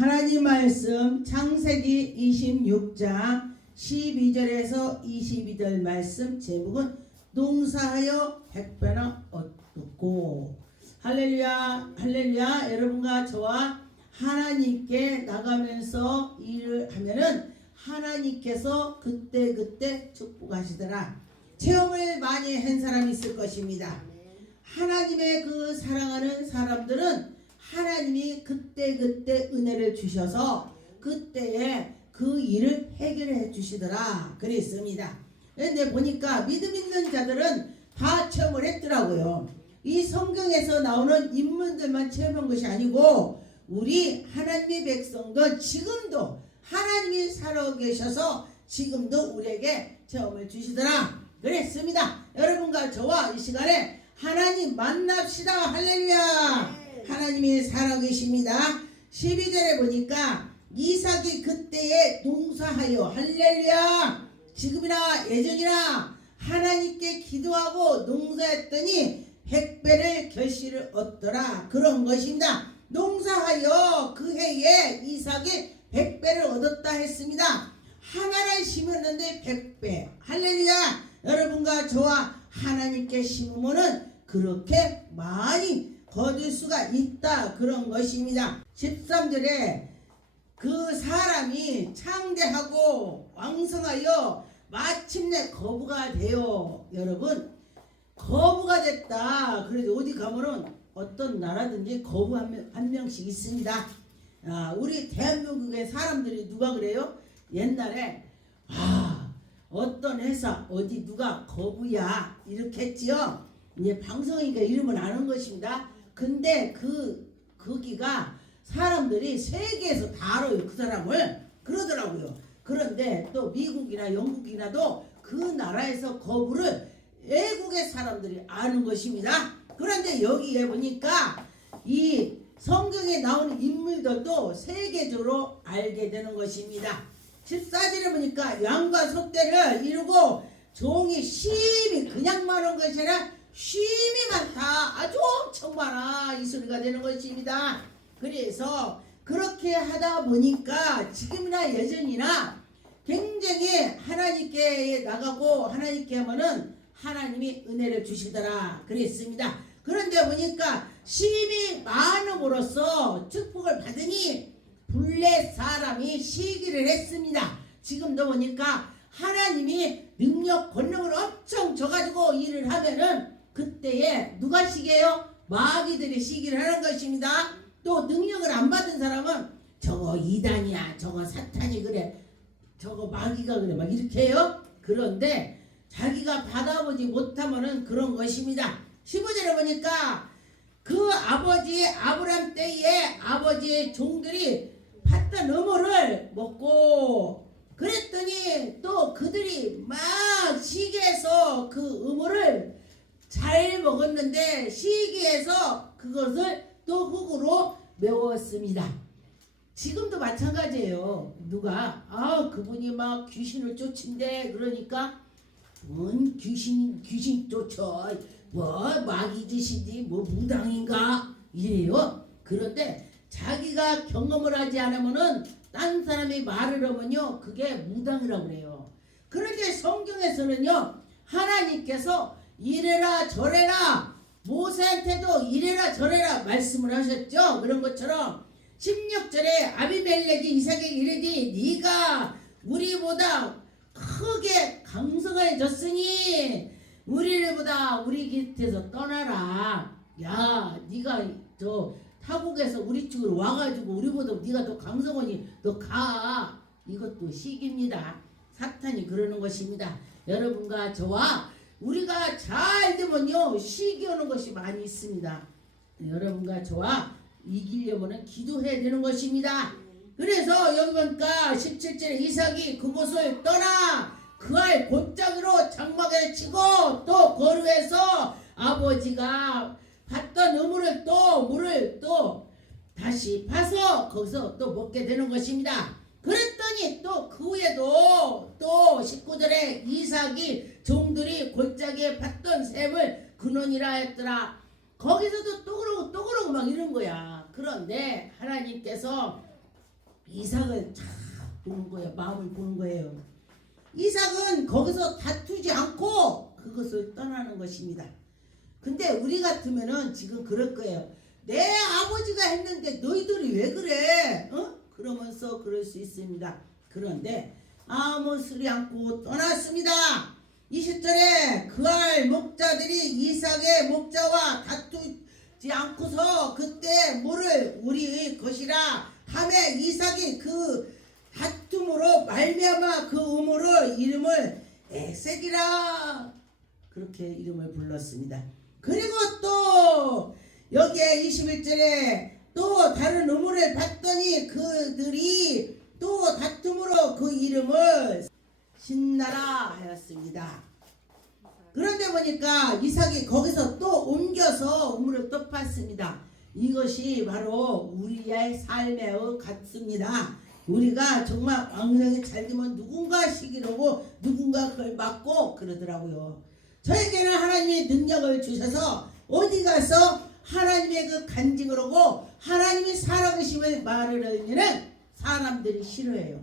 하나님 말씀 창세기 26장 12절에서 22절 말씀 제목은 농사하여 백배나 얻고. 할렐루야 할렐루야. 여러분과 저와 하나님께 나가면서 일을 하면은 하나님께서 그때그때 축복하시더라. 체험을 많이 한 사람이 있을 것입니다. 하나님의 그 사랑하는 사람들은 하나님이 그때그때 은혜를 주셔서 그때에 그 일을 해결해 주시더라 그랬습니다. 근데 보니까 믿음 있는 자들은 다 체험을 했더라고요. 이 성경에서 나오는 인물들만 체험한 것이 아니고 우리 하나님의 백성도 지금도 하나님이 살아계셔서 지금도 우리에게 체험을 주시더라 그랬습니다. 여러분과 저와 이 시간에 하나님 만납시다. 할렐루야. 하나님이 살아계십니다. 12절에 보니까 이삭이 그때에 농사하여 할렐루야. 지금이나 예전이나 하나님께 기도하고 농사했더니 100배를 결실을 얻더라 그런 것입니다. 농사하여 그 해에 이삭이 100배를 얻었다 했습니다. 하나를 심었는데 100배. 할렐루야. 여러분과 저와 하나님께 심으면은 그렇게 많이 거둘 수가 있다 그런 것입니다. 13절에 그 사람이 창대하고 왕성하여 마침내 거부가 되어. 여러분 거부가 됐다. 그래도 어디 가면은 어떤 나라든지 거부 한 명씩 있습니다. 우리 대한민국의 사람들이 누가 그래요? 옛날에 어떤 회사 어디 누가 거부야 이렇게 했지요. 이제 방송이니까 이름은 아는 것입니다. 근데 거기가 사람들이 세계에서 다 알아요. 그 사람을 그러더라고요. 그런데 또 미국이나 영국이나도 그 나라에서 거부를 외국의 사람들이 아는 것입니다. 그런데 여기에 보니까 이 성경에 나오는 인물들도 세계적으로 알게 되는 것입니다. 14절에 보니까 양과 소떼를 이루고 종이 심히 그냥 많은 것이 아니라 쉼이 많다. 아주 엄청 많아. 이 소리가 되는 것입니다. 그래서 그렇게 하다 보니까 지금이나 예전이나 굉장히 하나님께 나가고 하나님께 하면은 하나님이 은혜를 주시더라 그랬습니다. 그런데 보니까 쉼이 많음으로써 축복을 받으니 블레 사람이 시기를 했습니다. 지금도 보니까 하나님이 능력 권능을 엄청 줘가지고 일을 하면은 그때에 누가 시기해요? 마귀들이 시기를 하는 것입니다. 또 능력을 안 받은 사람은 저거 이단이야, 저거 사탄이 그래, 저거 마귀가 그래 막 이렇게 해요. 그런데 자기가 받아보지 못하면은 그런 것입니다. 15절에 보니까 그 아버지 아브람 때에 아버지의 종들이 팠던 어물을 먹고 그랬더니 또 그들이 막 시기해서 그 어물을 잘 먹었는데 시기해서 그것을 또 흙으로 메웠습니다. 지금도 마찬가지예요. 누가 그분이 막 귀신을 쫓은데 그러니까 뭔 귀신 쫓아 뭐 마귀 짓이지 뭐 무당인가 이래요. 그런데 자기가 경험을 하지 않으면은 딴 사람이 말을 하면요 그게 무당이라고 그래요. 그런데 성경에서는요 하나님께서 이래라 저래라 모세한테도 이래라 저래라 말씀을 하셨죠. 그런 것처럼 16절에 아비멜렉이 이삭에게 이르되 네가 우리보다 크게 강성해졌으니 우리보다 우리 곁에서 떠나라. 야 네가 저 타국에서 우리 쪽으로 와가지고 우리보다 네가 더 강성하니 너 가. 이것도 시기입니다. 사탄이 그러는 것입니다. 여러분과 저와 우리가 잘 되면요 시기 오는 것이 많이 있습니다. 여러분과 저와 이기려면 기도해야 되는 것입니다. 그래서 여기 보니까 17절에 이삭이 그곳을 떠나 그알 곧장으로 장막에 치고 또 거루해서 아버지가 팠던 우물을 또 물을 또 다시 파서 거기서 또 먹게 되는 것입니다. 그랬더니 또 그 후에도 또 19절에 이삭이 종들이 골짜기에 팠던 샘을 근원이라 했더라. 거기서도 또 그러고 막 이런 거야. 그런데 하나님께서 이삭을 쫙 보는 거예요. 마음을 보는 거예요. 이삭은 거기서 다투지 않고 그것을 떠나는 것입니다. 근데 우리 같으면은 지금 그럴 거예요. 내 아버지가 했는데 너희들이 왜 그래? 그러면서 그럴 수 있습니다. 그런데 아무 소리 않고 떠났습니다. 20절에 그알 목자들이 이삭의 목자와 다투지 않고서 그때 물을 우리의 것이라 하매 이삭이 그 다툼으로 말미암아 그 우물을 이름을 에색이라 그렇게 이름을 불렀습니다. 그리고 또 여기에 21절에 또 다른 우물을 봤더니 그들이 또 다툼으로 그 이름을 신나라 하였습니다. 그런데 보니까 이삭이 거기서 또 옮겨서 우물을 또 팠습니다. 이것이 바로 우리의 삶의 같습니다. 우리가 정말 왕성히 잘 되면 누군가 시기로고 누군가 그걸 막고 그러더라고요. 저에게는 하나님의 능력을 주셔서 어디 가서 하나님의 그 간증을 하고 하나님이 살아계심을 말을 하면은 사람들이 싫어해요.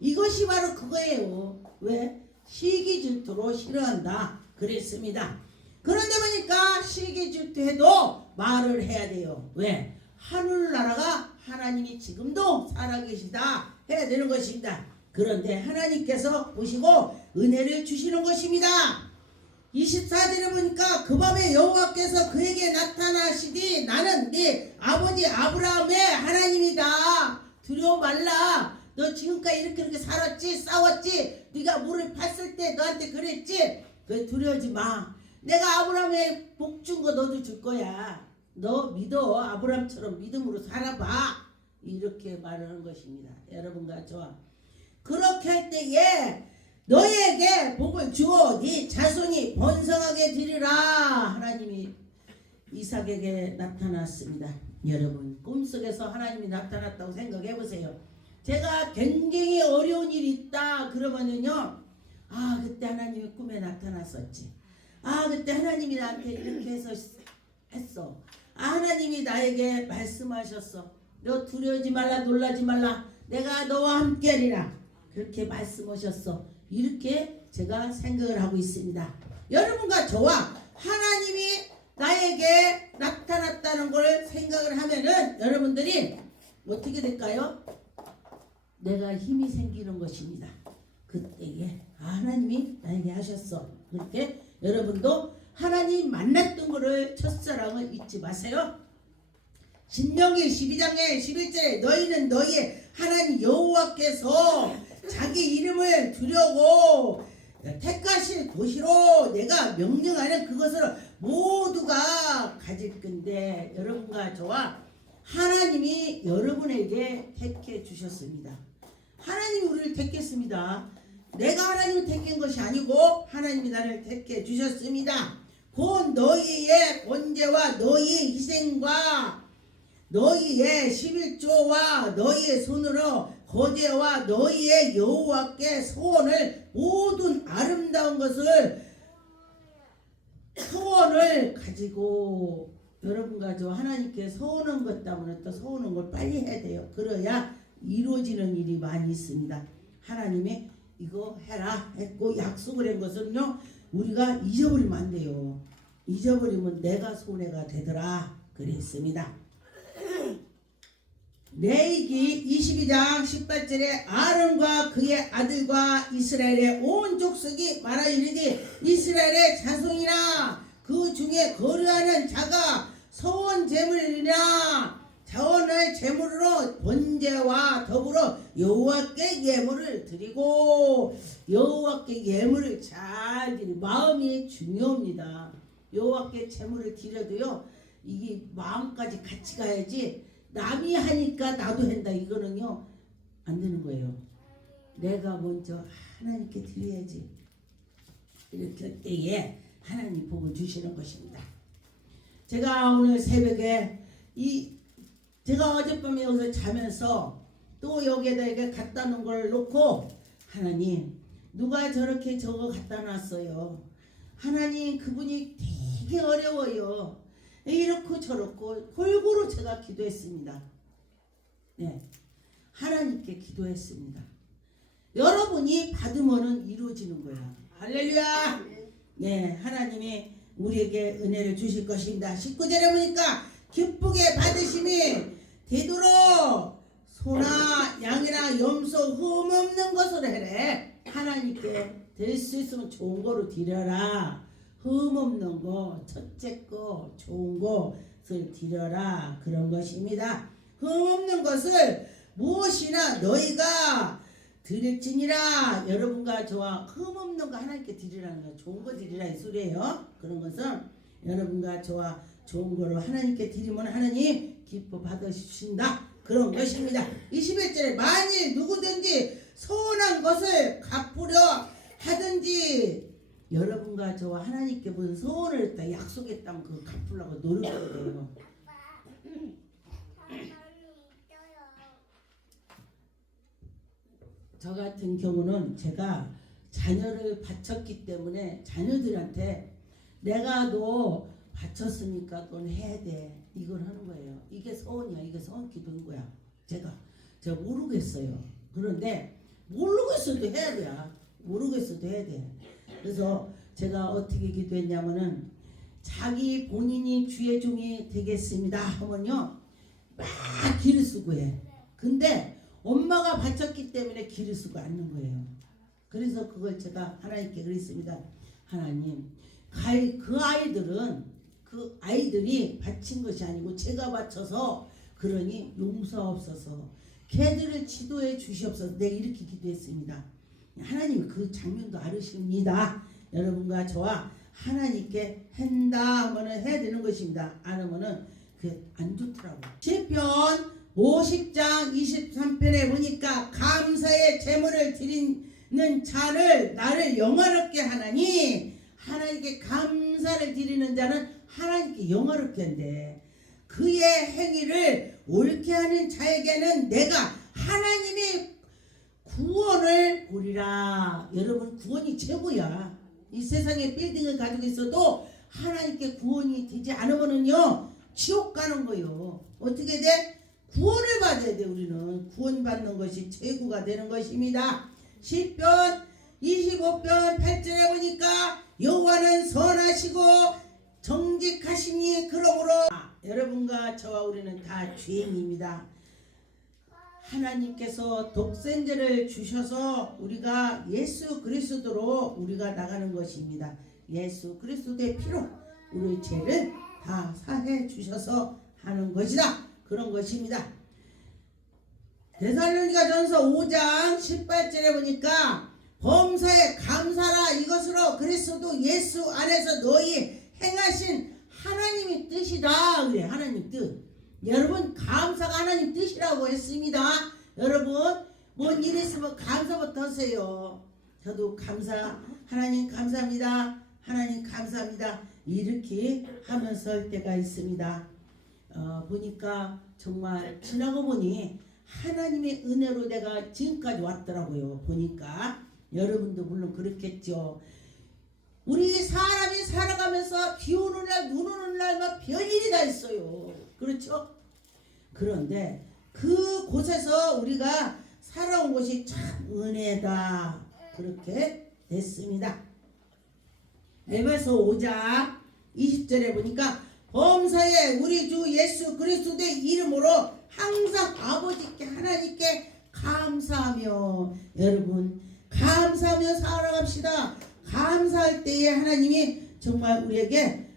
이것이 바로 그거예요. 왜? 시기 질투로 싫어한다 그랬습니다. 그런데 보니까 시기 질투해도 말을 해야 돼요. 왜? 하늘나라가 하나님이 지금도 살아계시다 해야 되는 것입니다. 그런데 하나님께서 보시고 은혜를 주시는 것입니다. 24절에 보니까 그 밤에 여호와께서 그에게 나타나시니 나는 네 아버지 아브라함의 하나님이다. 두려워 말라. 너 지금까지 이렇게 살았지, 싸웠지, 네가 물을 팠을 때 너한테 그랬지. 그 두려워하지 마. 내가 아브라함의 복 준 거 너도 줄 거야. 너 믿어. 아브라함처럼 믿음으로 살아봐. 이렇게 말하는 것입니다. 여러분과 저와 그렇게 할 때에 너희에게 복을 주어 네 자손이 번성하게 되리라. 하나님이 이삭에게 나타났습니다. 여러분 꿈속에서 하나님이 나타났다고 생각해 보세요. 제가 굉장히 어려운 일이 있다 그러면은요, 아 그때 하나님이 꿈에 나타났었지. 아 그때 하나님이 나한테 이렇게 해서 했어. 아 하나님이 나에게 말씀하셨어. 너 두려워하지 말라, 놀라지 말라. 내가 너와 함께하리라. 그렇게 말씀하셨어. 이렇게 제가 생각을 하고 있습니다. 여러분과 저와 하나님이 나에게 나타났다는 걸 생각을 하면은 여러분들이 어떻게 될까요? 내가 힘이 생기는 것입니다. 그때에 하나님이 나에게 하셨어. 그렇게 여러분도 하나님 만났던 거를 첫사랑을 잊지 마세요. 신명기 12장에 11절에 너희는 너희의 하나님 여호와께서 자기 이름을 두려고 택하신 도시로 내가 명령하는 그것을 모두가 가질 건데 여러분과 저와 하나님이 여러분에게 택해 주셨습니다. 하나님이 우리를 택했습니다. 내가 하나님을 택한 것이 아니고 하나님이 나를 택해 주셨습니다. 곧 너희의 번제와 너희의 희생과 너희의 11조와 너희의 손으로 거제와 너희의 여호와께 소원을 모든 아름다운 것을 소원을 가지고 여러분과 저 하나님께 소원한 것 때문에 또 소원한 걸 빨리 해야 돼요. 그래야 이루어지는 일이 많이 있습니다. 하나님이 이거 해라 했고 약속을 한 것은요 우리가 잊어버리면 안 돼요. 잊어버리면 내가 손해가 되더라 그랬습니다. 레위기 22장 18절에 아론과 그의 아들과 이스라엘의 온 족속이 말하 이르기 이스라엘의 자손이나 그 중에 거류하는 자가 소원 제물이나 자원의 제물로 번제와 더불어 여호와께 예물을 드리고 여호와께 예물을 잘 드리고 마음이 중요합니다. 여호와께 제물을 드려도요 이게 마음까지 같이 가야지 남이 하니까 나도 한다 이거는요 안 되는 거예요. 내가 먼저 하나님께 드려야지. 이렇게 할 때에 하나님 복을 주시는 것입니다. 제가 오늘 새벽에 제가 어젯밤에 여기서 자면서 또 여기에다 이렇게 갖다 놓은 걸 놓고 하나님 누가 저렇게 저거 갖다 놨어요. 하나님 그분이 되게 어려워요. 이렇고 저렇고 골고루 제가 기도했습니다. 네. 하나님께 기도했습니다. 여러분이 받으면은 이루어지는 거야. 할렐루야. 네, 하나님이 우리에게 은혜를 주실 것입니다. 19절에 보니까 기쁘게 받으심이 되도록 소나 양이나 염소 흠 없는 것으로 해래. 하나님께 될 수 있으면 좋은 거로 드려라. 흠 없는 거, 첫째 거, 좋은 것을 드려라. 그런 것입니다. 흠 없는 것을 무엇이나 너희가 드릴지니라. 여러분과 저와 흠 없는 거 하나님께 드리라는 거예요. 좋은 거 드리라 이 소리예요. 그런 것은 여러분과 저와 좋은 거로 하나님께 드리면 하나님 기뻐 받으신다. 그런 것입니다. 21절에 만일 누구든지 소원한 것을 갚으려 하든지, 여러분과 저와 하나님께 무슨 소원을 했다 약속했다면 그거 갚으려고 노력해야 돼요. 저 같은 경우는 제가 자녀를 바쳤기 때문에 자녀들한테 내가 너 바쳤으니까 넌 해야 돼. 이걸 하는 거예요. 이게 소원이야. 이게 소원 기도인 거야. 제가 모르겠어요. 그런데 모르겠어도 해야 돼. 모르겠어도 해야 돼. 그래서 제가 어떻게 기도했냐면은 자기 본인이 주의 종이 되겠습니다 하면요 막 기를 쓰고 해. 근데 엄마가 바쳤기 때문에 기를 쓰고 앉는 거예요. 그래서 그걸 제가 하나님께 그랬습니다. 하나님, 그 아이들이 바친 것이 아니고 제가 바쳐서 그러니 용서없어서 걔들을 지도해 주시옵소서. 내가 이렇게 기도했습니다. 하나님이 그 장면도 알으십니다. 여러분과 저와 하나님께 한다 하면은 해야 되는 것입니다. 안 하면은 그 안 좋더라고. 시편 50장 23편에 보니까 감사의 제물을 드리는 자를 나를 영화롭게 하나니, 하나님께 감사를 드리는 자는 하나님께 영화롭게 한대. 그의 행위를 옳게 하는 자에게는 내가 하나님의 구원을 보리라. 여러분, 구원이 최고야. 이 세상에 빌딩을 가지고 있어도 하나님께 구원이 되지 않으면은요 지옥 가는 거요. 어떻게 돼? 구원을 받아야 돼. 우리는 구원받는 것이 최고가 되는 것입니다. 시편 25편 8절에 보니까 여호와는 선하시고 정직하시니 그러므로, 여러분과 저와 우리는 다 죄인입니다. 하나님께서 독생자를 주셔서 우리가 예수 그리스도로 우리가 나가는 것입니다. 예수 그리스도의 피로 우리 죄를 다 사해 주셔서 하는 것이다. 그런 것입니다. 데살로니가전서 5장 18절에 보니까 범사에 감사라. 이것으로 그리스도 예수 안에서 너희 행하신 하나님의 뜻이다. 그래, 하나님 뜻. 여러분, 감사가 하나님 뜻이라고 했습니다. 여러분, 뭔 일 있으면 감사부터 하세요. 저도 하나님 감사합니다. 하나님 감사합니다. 이렇게 하면서 할 때가 있습니다. 보니까 정말 지나고 보니 하나님의 은혜로 내가 지금까지 왔더라고요. 보니까 여러분도 물론 그렇겠죠. 우리 사람이 살아가면서 비 오는 날, 눈 오는 날 막 별일이 다 있어요. 그렇죠? 그런데 그 곳에서 우리가 살아온 것이 참 은혜다. 그렇게 됐습니다. 에베소 5장 20절에 보니까 범사에 우리 주 예수 그리스도의 이름으로 항상 아버지께 하나님께 감사하며, 여러분 감사하며 살아갑시다. 감사할 때에 하나님이 정말 우리에게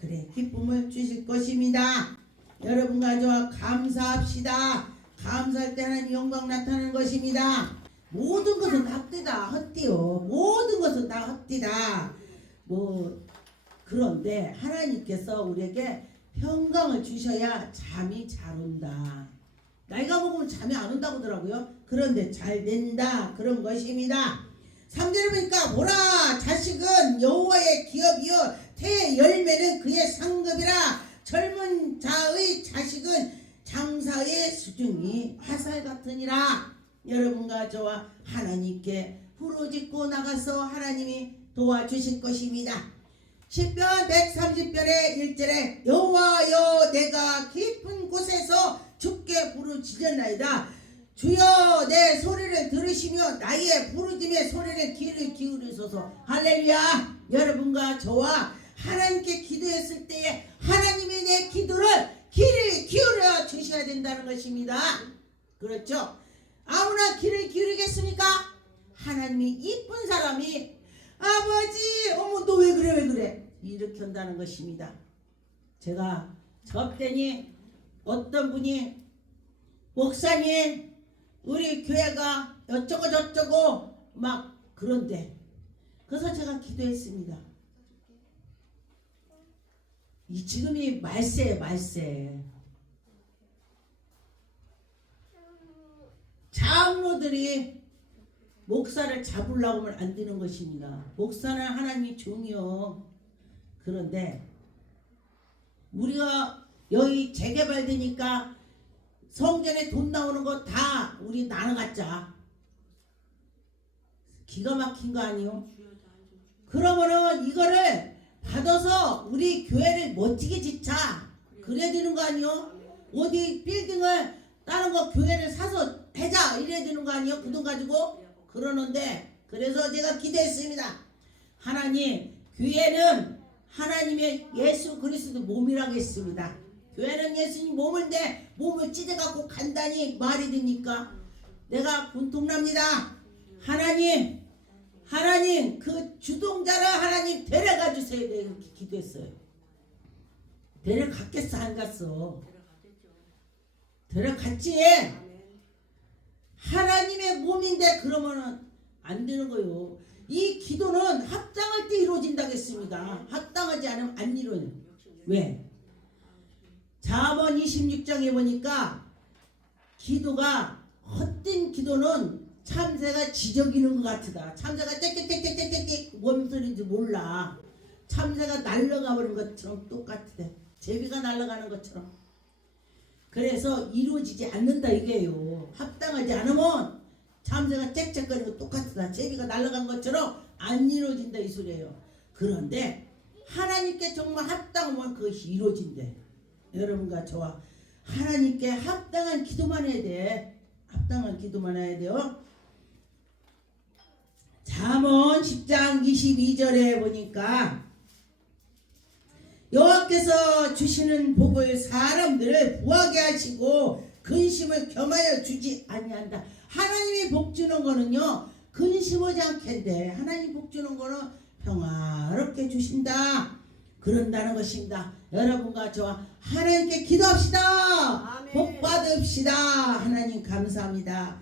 그래 기쁨을 주실 것입니다. 여러분과 저와 감사합시다. 감사할 때 하나님 영광 나타나는 것입니다. 모든 것은 다 헛되다. 헛되요. 모든 것은 다 헛되다. 그런데 하나님께서 우리에게 평강을 주셔야 잠이 잘 온다. 나이가 먹으면 잠이 안 온다고 하더라고요. 그런데 잘 된다. 그런 것입니다. 3절에 보니까 보라, 자식은 여호와의 기업이요 태의 열매는 그의 상급이라. 젊은 자의 자식은 장사의 수중이 화살 같으니라. 여러분과 저와 하나님께 부르짖고 나가서 하나님이 도와주실 것입니다. 시편 130편의 1절에 여호와여 내가 깊은 곳에서 주께 부르짖었나이다. 주여 내 소리를 들으시며 나의 부르짖음의 소리를 귀를 기울이소서. 할렐루야. 여러분과 저와 하나님께 기도했을 때에 하나님이 내 기도를 귀를 기울여 주셔야 된다는 것입니다. 그렇죠? 아무나 귀를 기울이겠습니까? 하나님이 이쁜 사람이 아버지 어머 너 왜 그래 왜 그래 이렇게 한다는 것입니다. 제가 접대니 어떤 분이 목사님 우리 교회가 어쩌고 저쩌고 막 그런데 그래서 제가 기도했습니다. 이 지금이 말세 장로들이 목사를 잡으려고 하면 안 되는 것입니다. 목사는 하나님이 종이요. 그런데 우리가 여기 재개발되니까 성전에 돈 나오는 거 다 우리 나눠 갖자. 기가 막힌 거 아니요? 그러면은 이거를 받아서 우리 교회를 멋지게 짓자. 그래야 되는 거 아니요? 어디 빌딩을 다른 거 교회를 사서 해자 이래야 되는 거 아니요? 그 돈 가지고? 그러는데 그래서 제가 기도했습니다. 하나님 교회는 하나님의 예수 그리스도 몸이라고 했습니다. 교회는 예수님 몸인데 몸을 찢어갖고 간단히 말이 됩니까? 내가 분통납니다. 하나님 그 주동자를 하나님 데려가 주세요. 내가 이렇게 기도했어요. 데려갔겠어 안 갔어? 데려갔지. 하나님의 몸인데 그러면은 안 되는 거요. 이 기도는 합당할 때 이루어진다고 했습니다. 합당하지 않으면 안 이루어요. 왜? 잠언 26장에 보니까 기도가 헛된 기도는 참새가 지저귀는 것 같다. 참새가 짹짹짹짹짹짹 뭔 소리인지 몰라. 참새가 날아가 버린 것처럼 똑같대. 제비가 날아가는 것처럼. 그래서 이루어지지 않는다 이게요. 합당하지 않으면 참새가 짹짹거리는 거 똑같다. 제비가 날아간 것처럼 안 이루어진다 이 소리예요. 그런데 하나님께 정말 합당하면 그것이 이루어진대. 여러분과 저와 하나님께 합당한 기도만 해야 돼. 합당한 기도만 해야 돼요. 잠언 10장 22절에 보니까 여호와께서 주시는 복을 사람들을 구하게 하시고 근심을 겸하여 주지 아니한다. 하나님이 복 주는 거는요 근심하지 않겠대. 하나님 복 주는 거는 평화롭게 주신다. 그런다는 것입니다. 여러분과 저와 하나님께 기도합시다. 복 받읍시다. 하나님 감사합니다.